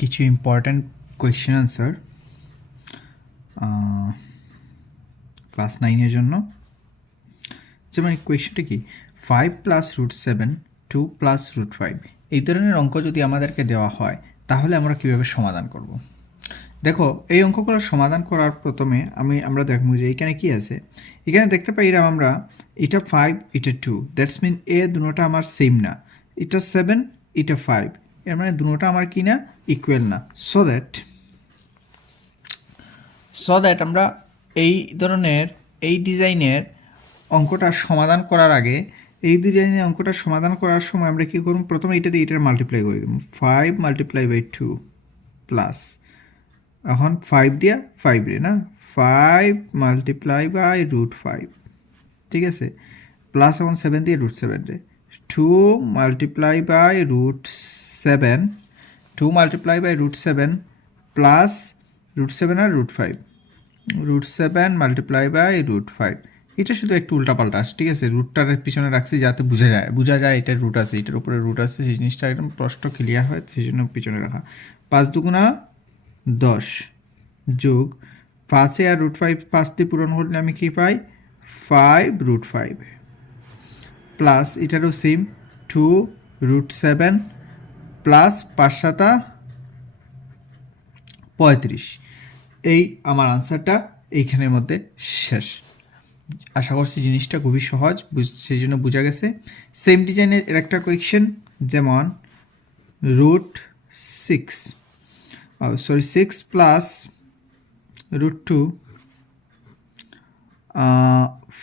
কিছু important question answer class 9-এর জন্য। যেমন এই কোয়েশ্চেনটা কি 5 + √7 2 + √5 এই ধরনের অঙ্ক যদি আমাদেরকে দেওয়া হয় তাহলে আমরা কিভাবে সমাধান করব। দেখো এই অঙ্কগুলো সমাধান করার প্রথমে আমরা দেখব যে এখানে কি আছে। এখানে দেখতে পাই আমরা এটা 5 এটা 2, দ্যাটস মিন এ দুটোটা আমার সেম না, এটা 7 এটা 5, এর মানে দুটোটা আমার কি না ইকুয়াল না। সো দ্যাট আমরা এই ধরনের এই ডিজাইনের অঙ্কটা সমাধান করার আগে এই ডিজাইনের অঙ্কটা সমাধান করার সময় আমরা কী করব, প্রথমে এটা দিয়ে এটার মাল্টিপ্লাই করে দেব। 5 × 2 প্লাস এখন 5 দিয়া 5 রে না 5 × √5, ঠিক আছে, প্লাস এখন 7 দিয়ে √7 রে 2 × √7 2 × √7 প্লাস √7 আর √5 √7 × √5। এটা শুধু একটু উল্টাপাল্টা, ঠিক আছে, রুটটার পিছনে রাখছি যাতে বোঝা যায় এটার রুট আছে, এটার উপরে রুট আছে, সেই জিনিসটা একদম স্পষ্ট ক্লিয়ার হয়, সেই জন্য পিছনে রাখা। 5 × 2 = 10 যোগ 5 আর √5 5 দিয়ে পূরণ করলে আমি কি পাই 5 √5 প্লাস এটারও সেম 2 √7 প্লাস 5 × 7 = 35। এই আমার আনসারটা এইখানের মধ্যে শেষ। আশা করছি জিনিসটা খুবই সহজ, সেই জন্য বোঝা গেছে। সেম ডিজাইনের এর একটা কোয়েশ্চেন, যেমন √6 প্লাস √2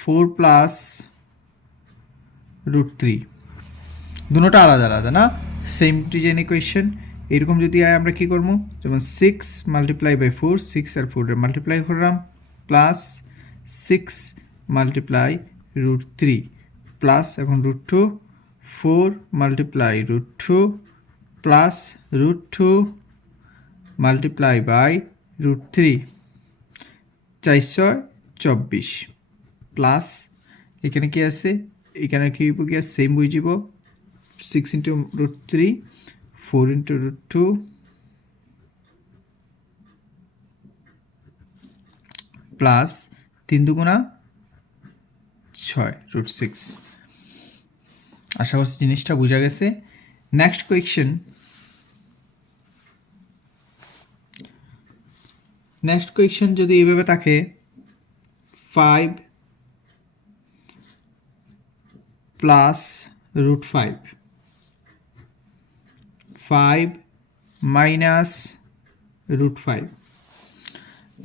4 প্লাস √3, দুটোটা আলাদা আলাদা না, সেম ডিজাইনের কোয়েশ্চেন। এরকম যদি আমরা কি করবো, যেমন 6 × 4 6 আর 4 মাল্টিপ্লাই করলাম প্লাস 6 × √3 প্লাস এখন √2 4 × √2 প্লাস √2 × √3 424 প্লাস এখানে কি আছে, এখানে কি সেম বুঝিব 6 × √3 4 × √2 প্লাস 3 × 2 = 6 √6। আশা করছি জিনিসটা বোঝা গেছে। নেক্সট কোয়েশ্চেন যদি এইভাবে থাকে 5 প্লাস √5 5 মাইনাস √5।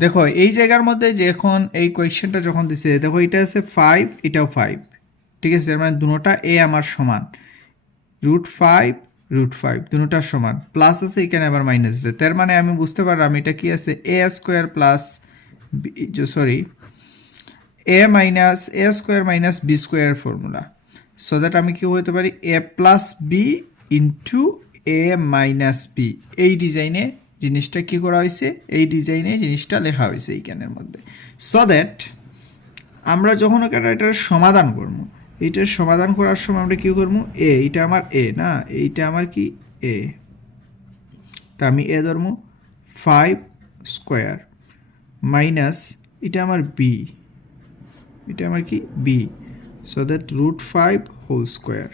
দেখো এই জায়গার মধ্যে যে এখন এই কোয়েশ্চেনটা যখন দিছে, দেখো এটা আছে 5 এটাও 5, ঠিক আছে, মানে দুটোটা এ আমার সমান, √5 দুটোটার সমান, প্লাস আছে এখানে আবার মাইনাস আছে, তার মানে আমি বুঝতে পারলাম এটা কি আছে a² plus a² minus b² formula. So that আমি কি হতে পারি a plus b into a minus b. এই ডিজাইনে জিনিসটা কি করা হয়েছে, এই ডিজাইনে জিনিসটা লেখা হয়েছে এইখানের মধ্যে। সো দ্যাট আমরা যখন এটার সমাধান করবো, এইটার সমাধান করার সময় আমরা কী করবো, এইটা আমার এ না, এইটা আমার কি এ, তা আমি এ ধরবো 5² মাইনাস এটা আমার বি, এটা আমার কি b, so that √5 whole square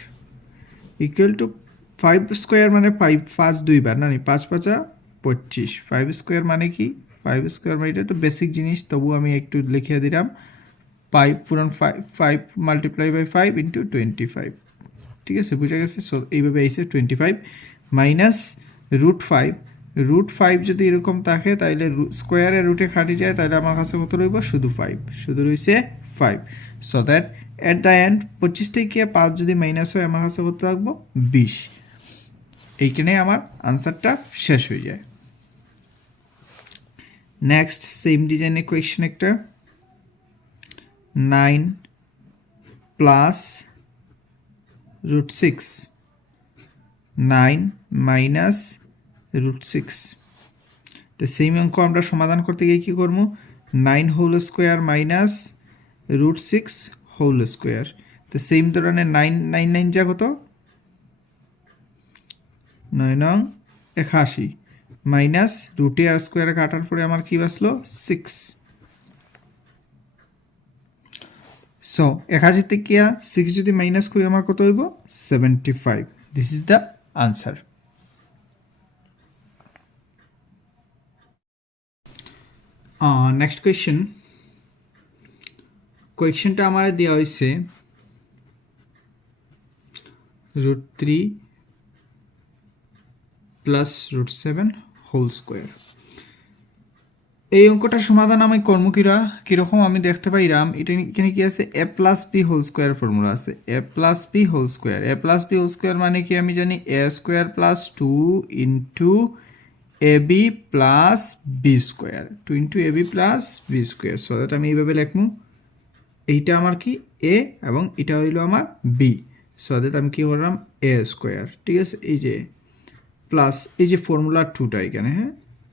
equal to 5² মানে 5 2বার না, 5 5 25, 5² মানে কি 5² মানে এটা তো বেসিক জিনিস, তবু আমি একটু লিখে দিলাম 5 পুরন 5 × 5 ইন্টু 25, ঠিক আছে, বুঝা গেছে। সো এইভাবে এসে 25 মাইনাস √5 যদি এরকম থাকে তাহলে স্কোয়ারের রুটে খাটি যায়, তাহলে আমার কাছে কত রইব, শুধু 5, শুধু রয়েছে 5। So that at the end 25 থেকে 5 যদি মাইনাস হয় আমার কাছে কত রাখবো 20। এইখানে আমার আনসারটা শেষ হয়ে যায়। নেক্সট সেম ডিজাইনের কোয়েশ্চেন একটা 9 প্লাস √6 9 মাইনাস √6। তো সেম অঙ্ক আমরা সমাধান করতে গিয়ে কী করবো, 9 whole square minus √6 whole square. তো সেম ধরনের 9 9 যা কত 9 9 81 মাইনাস রুটে আর স্কোয়ারে কাটার পরে আমার কি বাঁচলো 6। সো 81 থেকে 6 যদি মাইনাস করি আমার কত হইব 75। This is the answer. Next question. কোয়েশ্চেনটা আমার দেওয়া হয়েছে √3 প্লাস √7 হোল স্কোয়ার। এই অঙ্কটার সমাধান আমি কর্ম কীরকম আমি দেখতে পাইলাম। এটা এখানে কি আছে a plus b whole square formula আছে, a plus b whole square. a plus b whole square মানে কি আমি জানি a square plus 2 into ab plus b square, 2 into ab plus b square. So that আমি এইভাবে লিখবো, এইটা আমার কি a এবং এটা হইল আমার b। সো দ্যাট আমি কি করলাম a স্কোয়ার, ঠিক আছে। এই যে প্লাস এই যে ফর্মুলা 2টা এখানে, হ্যাঁ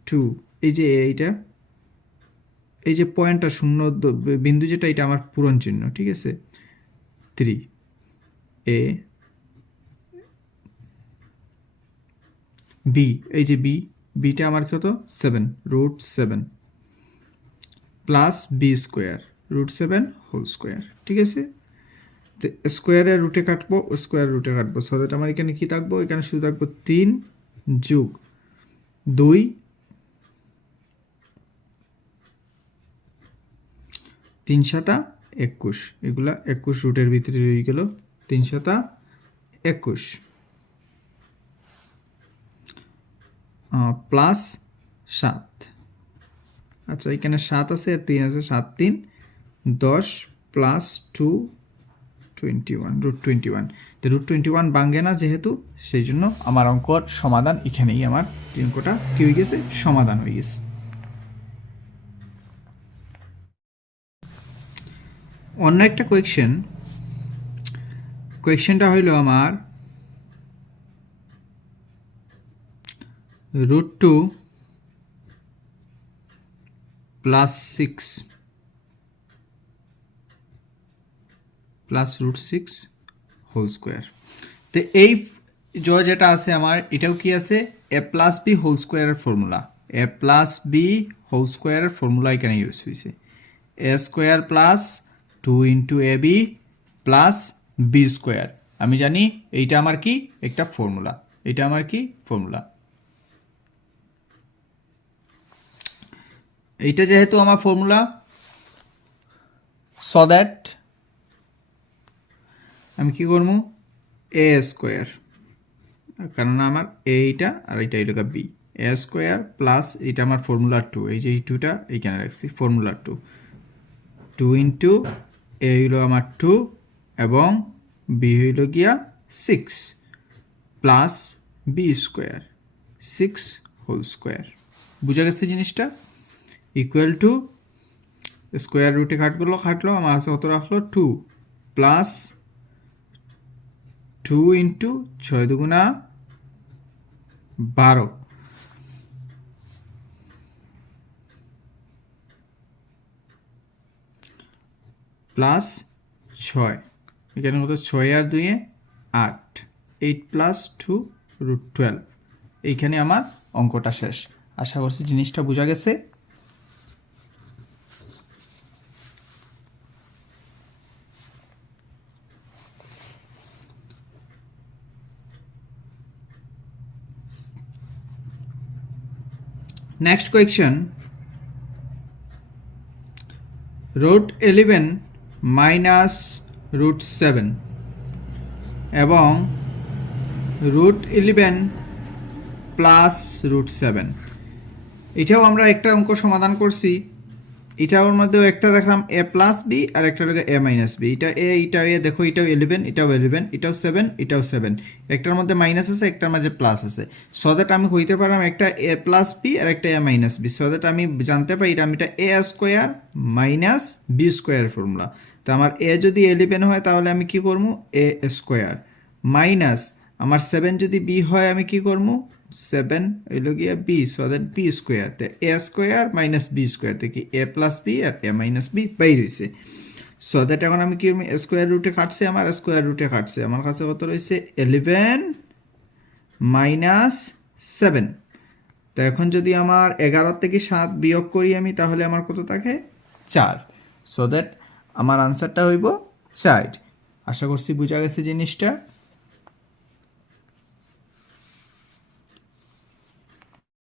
2, এই যে এইটা, এই যে পয়েন্টটা শূন্য বিন্দু যেটা, এটা আমার পূরণ চিহ্ন, ঠিক আছে। 3 a b, এই যে বিটা আমার কত 7 √7 plus b square √7 whole square, ঠিক আছে। তো স্কোয়ারের রুটে কাটবো, স্কোয়ার রুটে কাটবো। সো দ্যাট আমার এখানে কি থাকবো, এখানে শুধু থাকবো 3 যোগ 2 3 7 21, এগুলা 21 রুটের ভিতরে রয়ে গেল 3 7 21 প্লাস 7। আচ্ছা এখানে 7 আছে আর 3 আছে, 7 3 10 প্লাস 2 21 √21। তো √21 ভাঙে না যেহেতু, সেই জন্য আমার অঙ্কর সমাধান এখানেই, আমার অঙ্কটা কি হয়ে গেছে সমাধান হয়ে গেছে। অন্য একটা কোয়েশ্চেনটা হইল আমার √2 প্লাস 6 প্লাস √6 হোল স্কোয়ার। তো এই যেটা আছে আমার, এটাও কি আছে a প্লাস বি হোল স্কোয়ারের formula, a plus b whole স্কোয়ারের ফর্মুলা এখানে ইউজ হয়েছে। a square plus 2 into a b plus b square. আমি জানি এইটা আমার কি একটা ফর্মুলা, এটা আমার কি ফর্মুলা। এইটা যেহেতু আমার ফর্মুলা, সো দ্যাট আমি কি করবো এ স্কোয়ার, কারণ আমার এইটা আর এইটা হইল বি, এ স্কোয়ার প্লাস এটা আমার ফর্মুলা 2, এই যে এই 2টা এইখানে রাখছি ফর্মুলা 2, 2 ইন্টু এ হইল আমার 2 এবং বি হইল গিয়া 6 plus b square 6 whole square. বুঝা গেছে জিনিসটা? ইকুয়াল টু স্কোয়ার রুটে কাটলো আমার আছে কত রাখলো 2 প্লাস 2 ইন্টু 6 দুগুণা 12 প্লাস 6, এখানে কত 6 আর 2 8, 8 প্লাস 2 √12। এইখানে আমার অঙ্কটা শেষ। আশা করছি জিনিসটা বোঝা গেছে। নেক্সট কোয়েশ্চন, √11 মাইনাস √7 এবং √11 প্লাস √7, এটাও আমরা একটা অঙ্ক সমাধান করছি। এটার মধ্যেও একটা দেখলাম এ প্লাস বি আর একটা হলো এ মাইনাস বি। এটা এ দেখো, এটাও 11, এটাও 11, এটাও 7, এটাও 7। একটার মধ্যে মাইনাস আছে, একটার মাঝে প্লাস আছে। সো দ্যাট আমি হইতে পারলাম একটা এ প্লাস বি আর একটা a minus b. So that আমি জানতে পারি এটা a square minus b square formula. তো আমার এ যদি 11 হয় তাহলে আমি কি করবো এ স্কোয়ার মাইনাস আমার 7 যদি বি হয় আমি কি করবো 7 হইল গিয়া b, so that b square. তো a square minus b square থেকে এ প্লাস বি আর এ মাইনাস বি বাইর হয়েছে। সো দ্যাট এখন আমি কি স্কোয়ার রুটে কাটছে, আমার স্কোয়ার রুটে কাটছে, আমার কাছে কত রয়েছে 11 মাইনাস 7 তো এখন যদি আমার 11 থেকে 7 বিয়োগ করি আমি, তাহলে আমার কত থাকে? 4। সো দ্যাট আমার আনসারটা হইব 4। আশা করছি বোঝা গেছে জিনিসটা।